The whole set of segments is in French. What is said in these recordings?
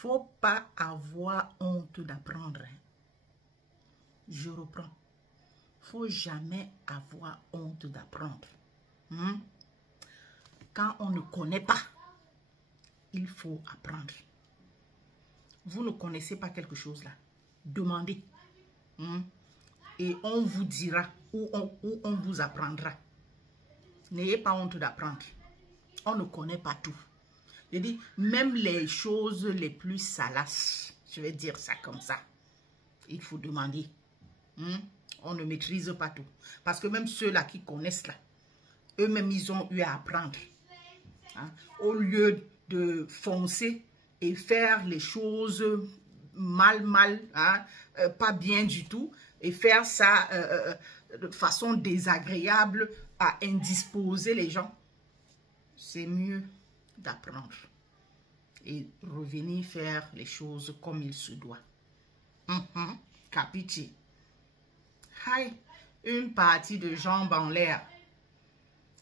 Faut pas avoir honte d'apprendre. Je reprends. Faut jamais avoir honte d'apprendre. Quand on ne connaît pas, il faut apprendre. Vous ne connaissez pas quelque chose là, demandez. Et on vous dira ou on vous apprendra. N'ayez pas honte d'apprendre. On ne connaît pas tout. Je dis, même les choses les plus salaces, je vais dire ça comme ça, il faut demander. On ne maîtrise pas tout. Parce que même ceux-là qui connaissent là, eux-mêmes, ils ont eu à apprendre. Au lieu de foncer et faire les choses mal, pas bien du tout, et faire ça de façon désagréable à indisposer les gens, c'est mieux d'apprendre et revenir faire les choses comme il se doit. Capiti. Hi, une partie de jambes en l'air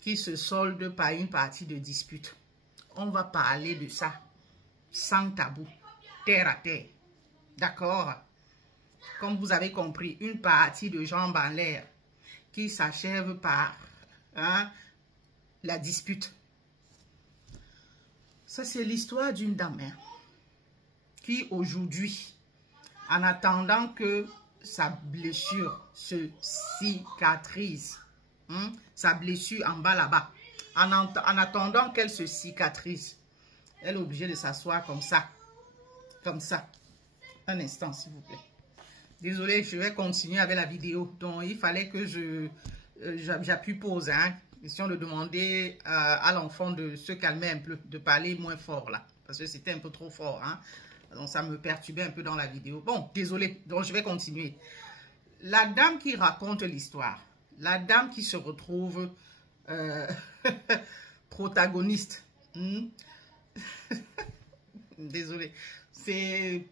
qui se solde par une partie de dispute. On va parler de ça sans tabou, terre à terre. D'accord? Comme vous avez compris, une partie de jambes en l'air qui s'achève par la dispute. Ça, c'est l'histoire d'une dame qui aujourd'hui, en attendant que sa blessure se cicatrise, sa blessure en bas là-bas, en attendant qu'elle se cicatrise, elle est obligée de s'asseoir comme ça. Comme ça. Un instant, s'il vous plaît. Désolée, je vais continuer avec la vidéo. Donc, il fallait que j'appuie pause. Question de demander à l'enfant de se calmer un peu, de parler moins fort là. Parce que c'était un peu trop fort. Donc, ça me perturbait un peu dans la vidéo. Bon, désolé. Donc, je vais continuer. La dame qui raconte l'histoire. La dame qui se retrouve protagoniste. Désolé. C'est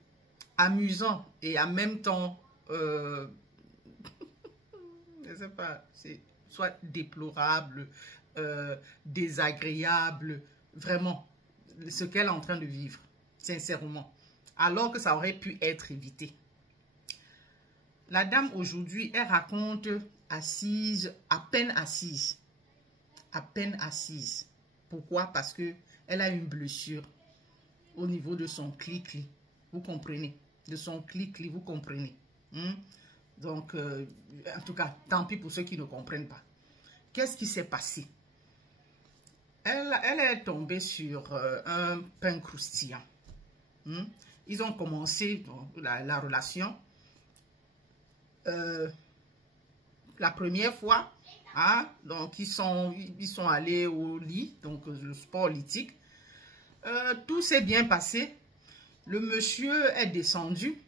amusant et en même temps, je sais pas, c'est soit déplorable, désagréable, vraiment, ce qu'elle est en train de vivre, sincèrement, alors que ça aurait pu être évité. La dame aujourd'hui, elle raconte assise, à peine assise. À peine assise. Pourquoi? Parce que elle a une blessure au niveau de son cli-cli. Vous comprenez? De son cli-cli, vous comprenez? Donc, en tout cas, tant pis pour ceux qui ne comprennent pas. Qu'est-ce qui s'est passé? Elle est tombée sur un pain croustillant. Ils ont commencé la relation. La première fois, donc ils sont allés au lit, donc le sport lithique. Tout s'est bien passé. Le monsieur est descendu,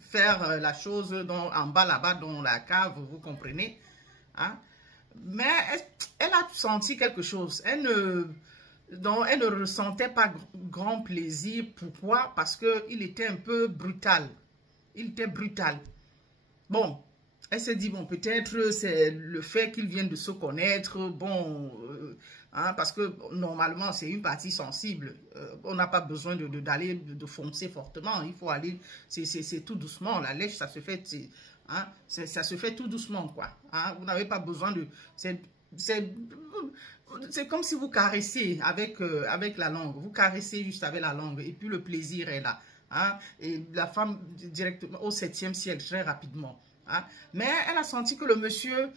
faire la chose en bas là-bas dans la cave, vous comprenez. Mais elle a senti quelque chose. Elle ne ressentait pas grand plaisir. Pourquoi? Parce qu'il était un peu brutal. Il était brutal. Bon, elle s'est dit, bon, peut-être c'est le fait qu'ils viennent de se connaître, bon, parce que normalement, c'est une partie sensible. On n'a pas besoin de foncer fortement. Il faut aller, c'est tout doucement. La lèche, ça se fait, ça se fait tout doucement, quoi. Vous n'avez pas besoin de... C'est comme si vous caressez avec la langue. Vous caressez juste avec la langue et puis le plaisir est là. Et la femme directement au 7e ciel très rapidement. Mais elle a senti que le monsieur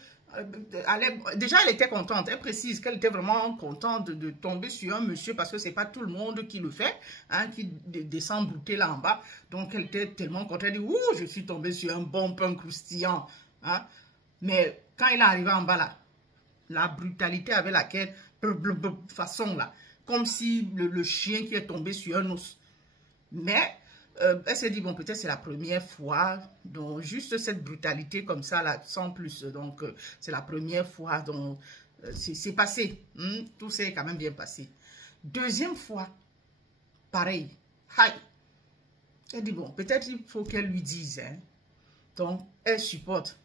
allait... Déjà, elle était contente. Elle précise qu'elle était vraiment contente de tomber sur un monsieur parce que c'est pas tout le monde qui le fait, qui descend brouter là en bas. Donc, elle était tellement contente. Elle dit, ouh, je suis tombée sur un bon pain croustillant. Mais quand il est arrivé en bas là, la brutalité avec laquelle, façon là, comme si le chien qui est tombé sur un os. Mais elle s'est dit, bon, peut-être c'est la première fois, donc juste cette brutalité comme ça, là, sans plus. Donc, c'est la première fois, donc, c'est passé. Tout s'est quand même bien passé. Deuxième fois, pareil. Elle dit, bon, peut-être il faut qu'elle lui dise. Donc, elle supporte.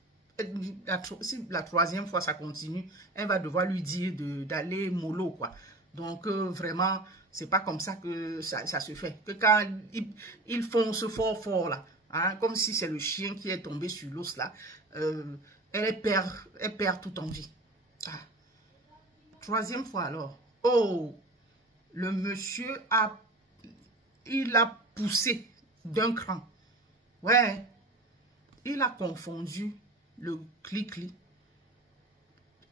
Si la troisième fois, ça continue, elle va devoir lui dire d'aller mollo, quoi. Donc, vraiment, C'est pas comme ça que ça se fait. Que quand ils foncent fort là, hein, comme si c'est le chien qui est tombé sur l'os là, elle perd toute envie. Ah. Troisième fois alors. Oh, le monsieur il a poussé d'un cran. Ouais, il a confondu le cli-cli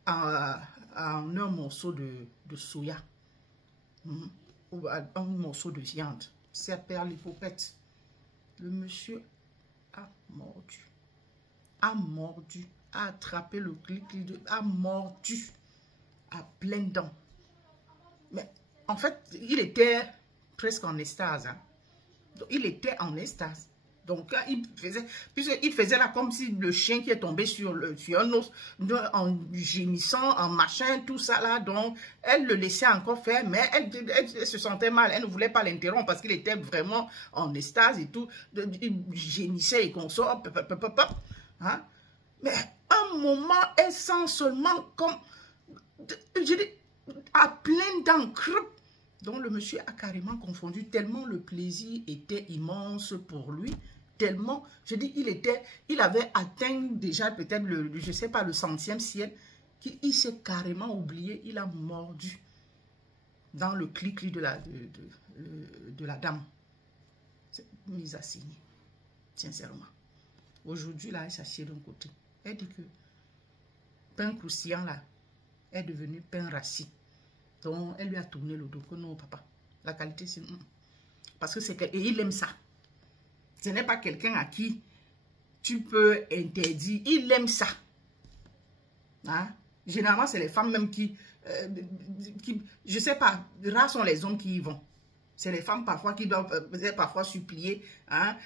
en un morceau de soya. Ou un morceau de viande. C'est per l'hypopète. Le monsieur a mordu, a attrapé le cli-cli, a mordu à pleines dents. Mais en fait, il était presque en extase. Hein. Donc, il était en extase. Donc, il faisait là comme si le chien qui est tombé sur un os, en gémissant, en machin, tout ça là. Donc, elle le laissait encore faire, mais elle se sentait mal. Elle ne voulait pas l'interrompre parce qu'il était vraiment en extase et tout. Il gémissait et qu'on sort. Hein? Mais un moment, elle sent seulement comme, je dis, à plein d'encre. Donc, le monsieur a carrément confondu tellement le plaisir était immense pour lui. Tellement, je dis, il avait atteint déjà peut-être je ne sais pas, le 100e ciel, qu'il s'est carrément oublié, il a mordu dans le cli-cli de la dame. C'est mise à signer, sincèrement. Aujourd'hui, là, elle s'assied d'un côté. Elle dit que pain croustillant, là, est devenu pain rassis. Donc, elle lui a tourné le dos, que non, papa, la qualité, c'est... Parce que c'est... Et il aime ça. Ce n'est pas quelqu'un à qui tu peux interdire. Il aime ça. Hein? Généralement, c'est les femmes même qui je ne sais pas, rares sont les hommes qui y vont. C'est les femmes parfois qui doivent parfois supplier, hein,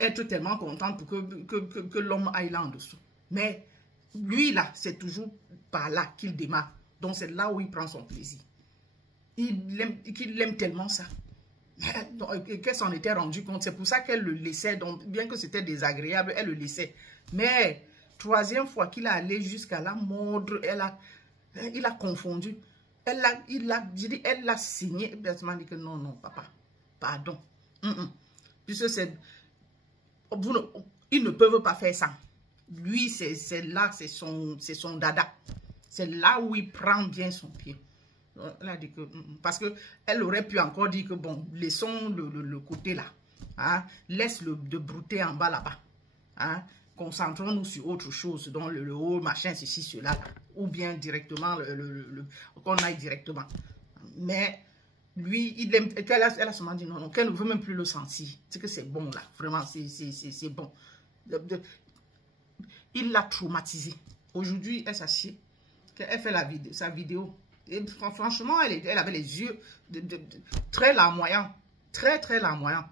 être tellement contentes pour que l'homme aille là en dessous. Mais lui, là, c'est toujours par là qu'il démarre. Donc, c'est là où il prend son plaisir. Il aime tellement ça. Qu'elle s'en était rendue compte. C'est pour ça qu'elle le laissait. Donc, bien que c'était désagréable, elle le laissait. Mais, troisième fois qu'il est allé jusqu'à la mordre, il a confondu. Elle l'a signé. Elle m'a dit que non, non, papa. Pardon. Puisque ils ne peuvent pas faire ça. Lui, c'est là, c'est son dada. C'est là où il prend bien son pied. Elle a dit que, parce qu'elle aurait pu encore dire que, bon, laissons le côté là. Hein, laisse-le de brouter en bas là-bas. Hein, concentrons-nous sur autre chose, donc le haut, machin, ceci, cela. Là, ou bien directement, qu'on aille directement. Mais lui, il aime, elle a seulement dit non, non, qu'elle ne veut même plus le sentir. C'est que c'est bon là, vraiment, c'est bon. Il l'a traumatisé. Aujourd'hui, elle s'assied. Elle fait sa vidéo. Et franchement, elle avait les yeux très larmoyants. Très, très larmoyants.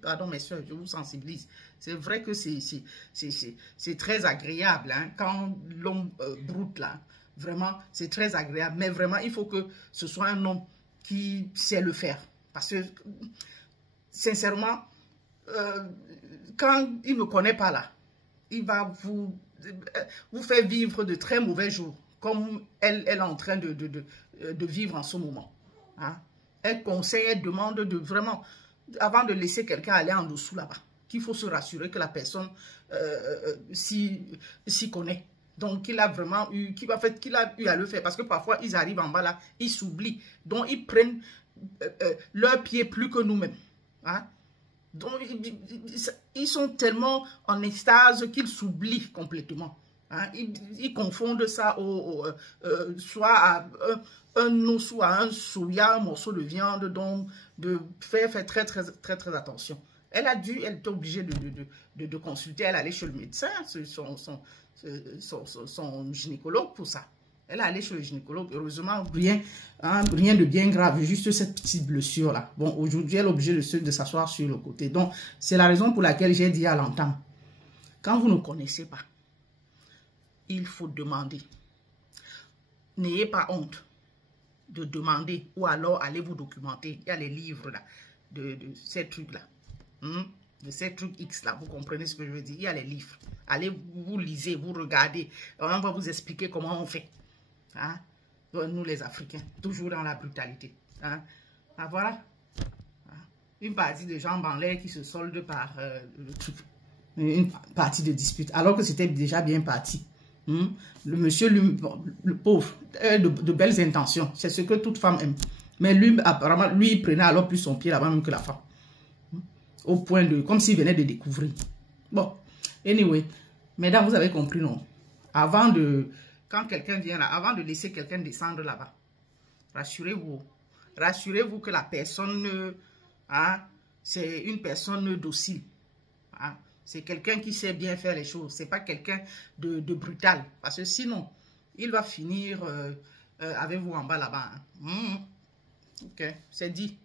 Pardon, mes soeurs, je vous sensibilise. C'est vrai que c'est très agréable. Hein, quand l'homme broute là, vraiment, c'est très agréable. Mais vraiment, il faut que ce soit un homme qui sait le faire. Parce que, sincèrement, quand il ne me connaît pas là, il va vous faire vivre de très mauvais jours. Comme elle est en train de vivre en ce moment. Hein? Elle conseille, elle demande de vraiment, avant de laisser quelqu'un aller en dessous là-bas, qu'il faut se rassurer que la personne s'y connaît. Donc, qu'il a vraiment eu, qu'il a eu à le faire. Parce que parfois, ils arrivent en bas là, ils s'oublient. Donc, ils prennent leurs pieds plus que nous-mêmes. Hein? Donc, ils sont tellement en extase qu'ils s'oublient complètement. Hein, ils confondent ça soit à un os ou à un soya, un morceau de viande, donc de faire très, très, très, très attention. Elle était obligée de consulter, elle allait chez le médecin, son gynécologue pour ça. Elle est allée chez le gynécologue, heureusement, rien de bien grave, juste cette petite blessure-là. Bon, aujourd'hui, elle est obligée de s'asseoir sur le côté. Donc, c'est la raison pour laquelle j'ai dit à l'entendre, quand vous ne connaissez pas, il faut demander. N'ayez pas honte de demander ou alors allez vous documenter. Il y a les livres là, de ces trucs-là. De ces trucs X là, vous comprenez ce que je veux dire? Il y a les livres. Allez, vous lisez, vous regardez. On va vous expliquer comment on fait. Hein? Nous les Africains, toujours dans la brutalité. Hein? Ah, voilà. Une partie de jambes en l'air qui se solde par le truc. Une partie de dispute, alors que c'était déjà bien parti. Le monsieur, lui, le pauvre, de belles intentions. C'est ce que toute femme aime. Mais lui, apparemment, lui, il prenait alors plus son pied là-bas même que la femme. Au point de... Comme s'il venait de découvrir. Bon, anyway. Mesdames, vous avez compris, non? Avant de... Quand quelqu'un vient là, avant de laisser quelqu'un descendre là-bas, rassurez-vous. Rassurez-vous que la personne... Hein, c'est une personne docile. Hein. C'est quelqu'un qui sait bien faire les choses. C'est pas quelqu'un de brutal. Parce que sinon, il va finir avec vous en bas là-bas. Hein. Ok, c'est dit.